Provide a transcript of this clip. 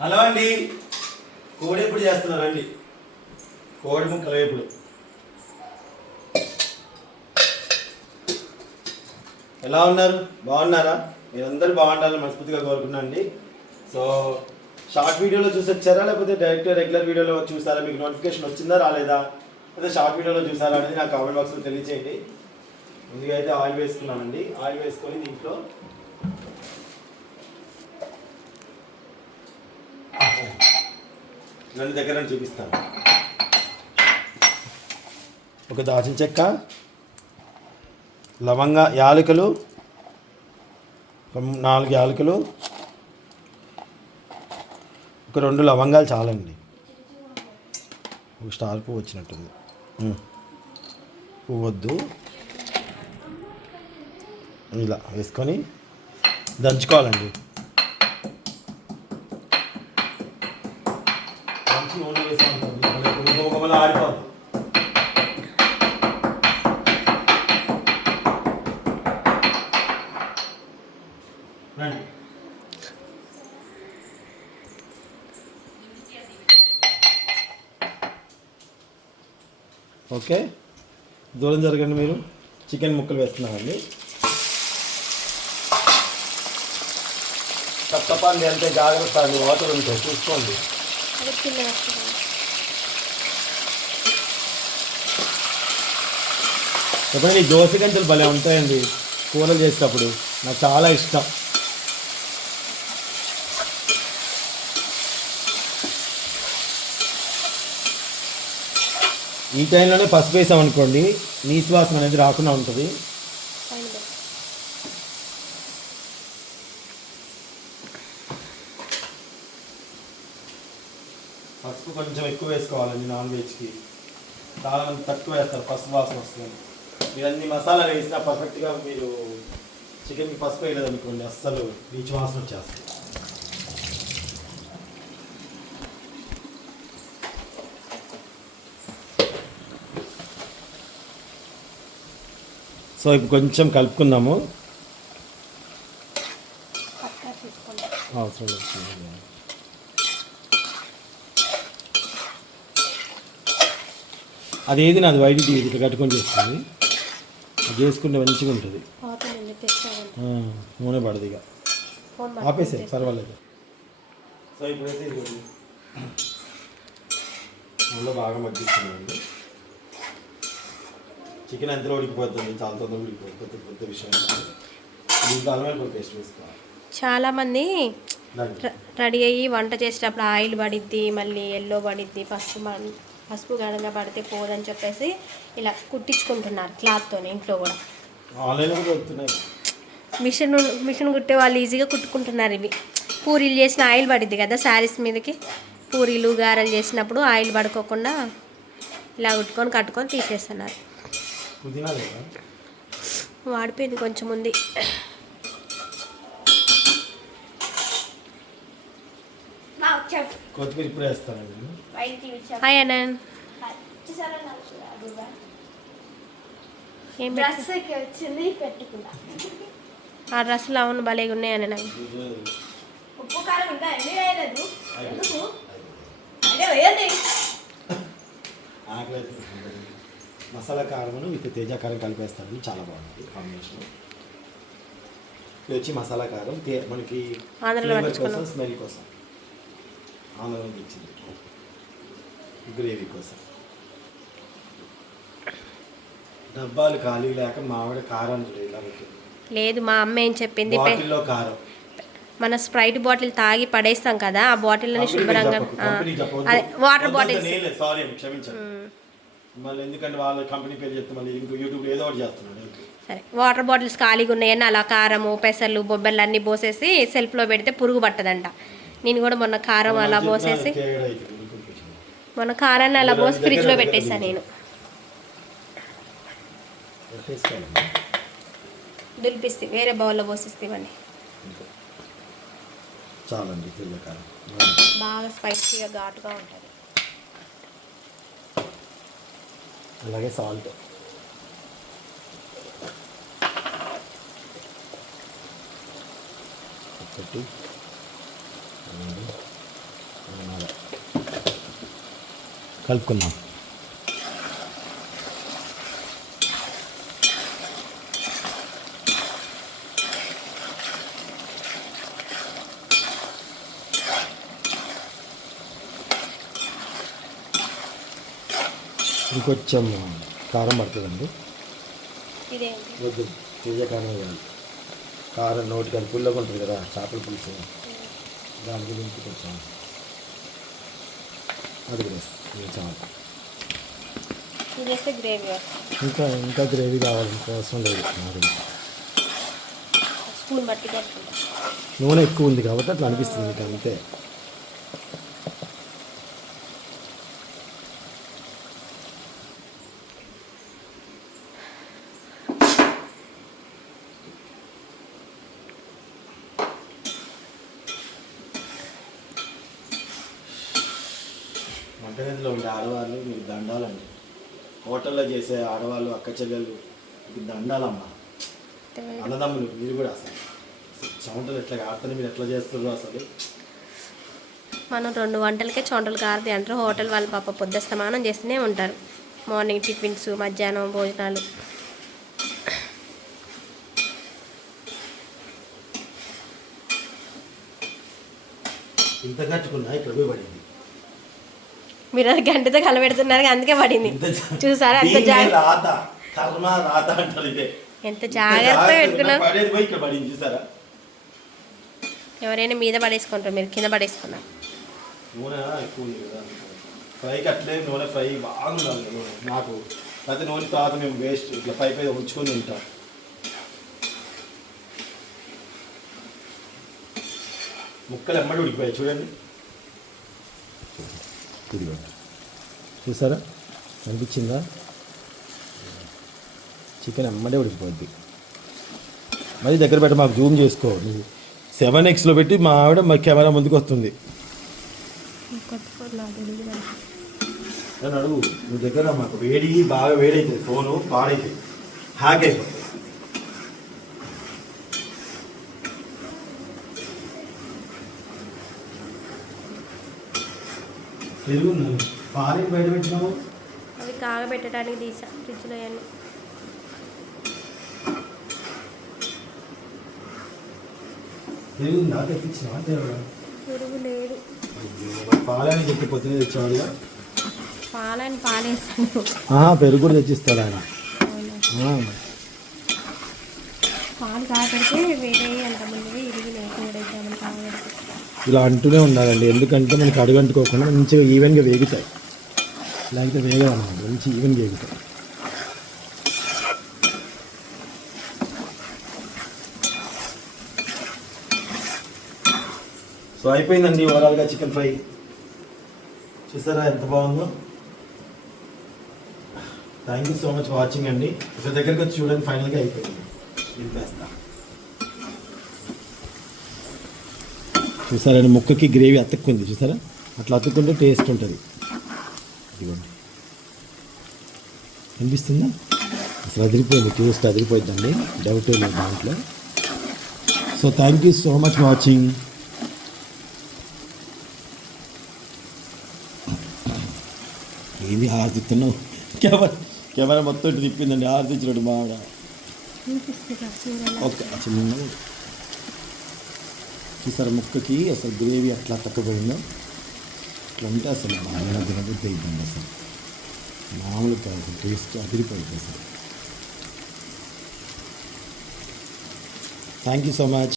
Hello అండి. కోడి ఎప్పుడు చేస్తున్నారండి కోడి ముక్కల వేపుడు ఎలా ఉన్నారు? బాగున్నారా? మీరందరూ బాగుండాలని మనస్ఫూర్తిగా కోరుకున్నాను అండి. సో షార్ట్ వీడియోలో చూసి వచ్చారా? లేకపోతే డైరెక్ట్ రెగ్యులర్ వీడియోలో చూసారా? మీకు నోటిఫికేషన్ వచ్చిందా? రాలేదా? లేదా షార్ట్ వీడియోలో చూసారా? అనేది నాకు కామెంట్ బాక్స్లో తెలియచేయండి. ముందుగా అయితే ఆయిల్ వేసుకున్నానండి. ఆయిల్ వేసుకొని దీంట్లో నన్ను దగ్గర చూపిస్తాను. ఒక దాచిన చెక్క లవంగ యాలకులు నాలుగు యాలకులు ఒక రెండు లవంగాలు చాలండి. ఒక స్టార్ పువ్వు వచ్చినట్టుంది. పువ్వు వద్దు ఇలా వేసుకొని దంచుకోవాలండి. నూనె వేసామనుకోండి గుమగుమలు ఆడిపోద్ది రండి ఓకే. దూరం జరగండి మీరు. చికెన్ ముక్కలు వేస్తున్నామండి. తప్పని వెళ్తే జాగ్రత్త వాటర్ ఉంటే చూసుకోండి. అది కింద వస్తుంది ఎప్పుడైనా దోశ గంటలు భలే ఉంటాయండి. కూరలు చేసేటప్పుడు నాకు చాలా ఇష్టం. ఈ టైంలోనే పసుపు వేసామనుకోండి నీసు వాసన అనేది రాకుండా ఉంటుంది పైన పెట్టు. పసుపు కొంచెం ఎక్కువ వేసుకోవాలండి నాన్ వెజ్కి. చాలా మంది తక్కువ వేస్తారు పసుపు వాసన వస్తుంది. మీరు అన్ని మసాలా వేసినా పర్ఫెక్ట్గా మీరు చికెన్కి పసుపు వేయలేదు అనుకోండి అస్సలు నీచు వాసన వచ్చేస్తుంది. సో ఇప్పుడు కొంచెం కలుపుకుందాము. అవసరం లేదు. అదేది నాది వైట్ టీ ఇట్లా కట్టుకొని చేస్తుంది. అది చేసుకుంటే మంచిగా ఉంటుంది. నూనె పడదు ఇక. ఫోన్ ఆపేసే పర్వాలేదు. సో ఇప్పుడైతే ఇది నూనెలో బాగా మగ్గిస్తున్నామండి చికెన్ ఎంత ఉడికిపోతుంది చాలా తొందరగా ఉడికిపోతుంది పెద్ద విషయం కాదు. దీంట్లో అల్లం వెల్లుల్లి పేస్ట్ వేసుకోవాలి చాలామంది దానికి ర- రెడీ అయ్యి వంట చేసేటప్పుడు ఆయిల్ పడిద్ది మళ్ళీ ఎల్లో పడిద్ది పసుపు మన- పసుపు గడంగా పడితే పోదని చెప్పేసి ఇలా కుట్టించుకుంటున్నారు క్లాత్తో ఇంట్లో కూడా. మిషన్ మిషన్ కుట్టే వాళ్ళు ఈజీగా కుట్టుకుంటున్నారు ఇవి. పూరీలు చేసిన ఆయిల్ పడిద్ది కదా శారీస్ మీదకి. పూరీలు గారెలు చేసినప్పుడు ఆయిల్ పడుకోకుండా ఇలా కుట్టుకొని కట్టుకొని తీసేస్తున్నారు. వాడిపోయింది కొంచెం ఉంది. కొత్తిమీర ఇప్పుడు వేస్తానండి హాయ్ ఏం వచ్చింది పెట్టుకున్నా. ఆ డ్రెస్సులు అవును భలేగా ఉన్నాయని నాకు. ఉప్పు కారం ఇంకా ఎన్ని వేయలేదు. ఎందుకు? అంటే వేయండి. ఆకలి మసాలా కారమును విత్ తేజ కారం కలిపేస్తాను. చాలా బాగుంది కాంబినేషన్. ఇది వచ్చి మసాలా కారం మనకి ఆంధ్రలో. కోసం స్మెల్ కోసం. నుంచి ఇచ్చింది గ్రేవీ కోసం. డబ్బాలు ఖాళీ లేక మామిడి కారం చూడు ఇలా పెట్టింది. లేదు మా అమ్మ ఏం చెప్పింది? బాటిల్లో కారం. మన స్ప్రైట్ బాటిల్ తాగి పడేస్తాం కదా ఆ బాటిల్ని శుభ్రంగా వాటర్ బాటిల్స్. సారీ క్షమించండి మళ్ళీ ఎందుకంటే వాళ్ళ కంపెనీ పేరు చెప్తే మళ్ళీ ఇంకో యూట్యూబ్ ఏదో ఒకటి చేస్తున్నాడు సరే వాటర్ బాటిల్స్ ఖాళీగా ఉన్నాయని అలా కారము పెసలు బొబ్బెలు అన్నీ పోసేసి సెల్ఫ్లో పెడితే పురుగు పట్టదంట. నేను కూడా మొన్న కారం అలా పోసేసి. మొన్న కారాన్ని అలా పోసి ఫ్రిడ్జ్లో పెట్టేసాను నేను. దులిపిస్తే వేరే బౌల్లో. చాలండి తెల్లకారం బాగా స్పైసీగా ఘాటుగా ఉంటుంది అలాగే సాల్ట్ ఒకటి కలుపుకుందాం. ఇంకొంచెం కారం పడుతుందండి. వద్దు తీయ కారం కారం నోటి కానీ పుల్లగా ఉంటుంది కదా చేపల పులుసు. దాని గురించి కొంచెం అది కూడా చాలు. ఇంకా ఇంకా గ్రేవీ కావాలి ఇంకా. అవసరం లేదు నూనె ఎక్కువ ఉంది కాబట్టి అట్లా అనిపిస్తుంది అంతే. వంటగదిలో ఉండే ఆడవాళ్ళు మీకు దండాలండి. హోటల్లో చేసే ఆడవాళ్ళు అక్క చెల్లెలు మీకు దండాలమ్మా. అన్నదమ్ములు మీరు కూడా అసలు. చెమటలు ఎట్లా ఆడుతుంది మీరు ఎట్లా చేస్తున్నారు అసలు. మనం రెండు వంటలకే చొంటలు కారది అంటారు. హోటల్ వాళ్ళు పాప పొద్దుస్తమానం చేస్తూనే ఉంటారు. మార్నింగ్ టిఫిన్స్ మధ్యాహ్నం భోజనాలు. ఇంత కట్టుకున్నా ఇక్కడ పడింది. మీరు అది గంటతో కలబెడుతున్నారు అందుకే పడింది. చూసారా ఎంత జాగ్రత్త ఎంత జాగ్రత్త పెట్టుకున్నాం ఎవరైనా మీద పడేసుకుంటారు మీరు కింద పడేసుకున్నారు. ఫ్రైకి అట్లే నూనె ఫ్రై బాగుండాలి నూనె. నాకు అయితే నూనె తర్వాత మేము వేస్ట్ ఇట్లా పై పై ఉంచుకొని తింటాం. ముక్కలు ఎమ్మడి ఉడికిపోయాయి చూడండి. ఇదిగో చూసారా? అనిపించిందా? చికెన్ అమ్మడే ఉడికిపోద్ది. మరి దగ్గర పెట్టి మాకు జూమ్ చేసుకో. నువ్వు సెవెన్ ఎక్స్లో పెట్టి మా ఆవిడ మా కెమెరా ముందుకు వస్తుంది. అడుగు. నువ్వు దగ్గర మాకు. వేడి బాగా వేడైతుంది. ఫోను పాడైతుంది హ్యాక్ అయిపోతుంది. పాలు బయట పెట్టినావు? అవి కాగబెట్టడానికి తీసా ఫ్రిడ్జ్లో అన్నీ నా తెప్పించినా తేవడా పురుగు లేదు. పాలని చెప్పి పొద్దున తెచ్చేవాళ్ళు పాలని పాలేస్తాను పెరుగు కూడా తెచ్చిస్తాడు ఆయన. పాలు కాగడితే వేరే అంత కాగడితే ఇలా అంటూనే ఉండాలండి. ఎందుకంటే మనకి అడుగంటుకోకుండా మంచిగా ఈవెన్గా వేగుతాయి. లేకపోతే వేగదు మంచి ఈవెన్గా వేగుతాయి. సో అయిపోయిందండి ఓవరాల్గా చికెన్ ఫ్రై. చూసారా ఎంత బాగుందో? Thank you so much watching అండి. ఒక దగ్గరికి వచ్చి చూడండి ఫైనల్గా అయిపోయింది. నింపేస్తా చూసారండి ముక్కకి గ్రేవీ అతుక్కుంది చూసారా? అట్లా అతుక్కుంటే టేస్ట్ ఉంటుంది. ఇదిగోండి. అనిపిస్తుందా అసలు అదిరిపోయింది టేస్ట్ అదిరిపోయిందండి డౌట్ లేదు దాంట్లో so thank you so much watching ఏంది హారతిస్తున్నావు కెమెరా కెమెరా మొత్తం తిప్పిందండి హారతిచ్చినట్టు మావిడ ఓకే చిన్న చూసారు ముక్కకి అసలు గ్రేవీ అట్లా తక్కువపోయిందో అట్లా ఉంటే అసలు బాగా తినబుద్ధి అయిపోయింది అసలు. మామూలు కాదు టేస్ట్ అదిరిపోయింది అసలు. Thank you so much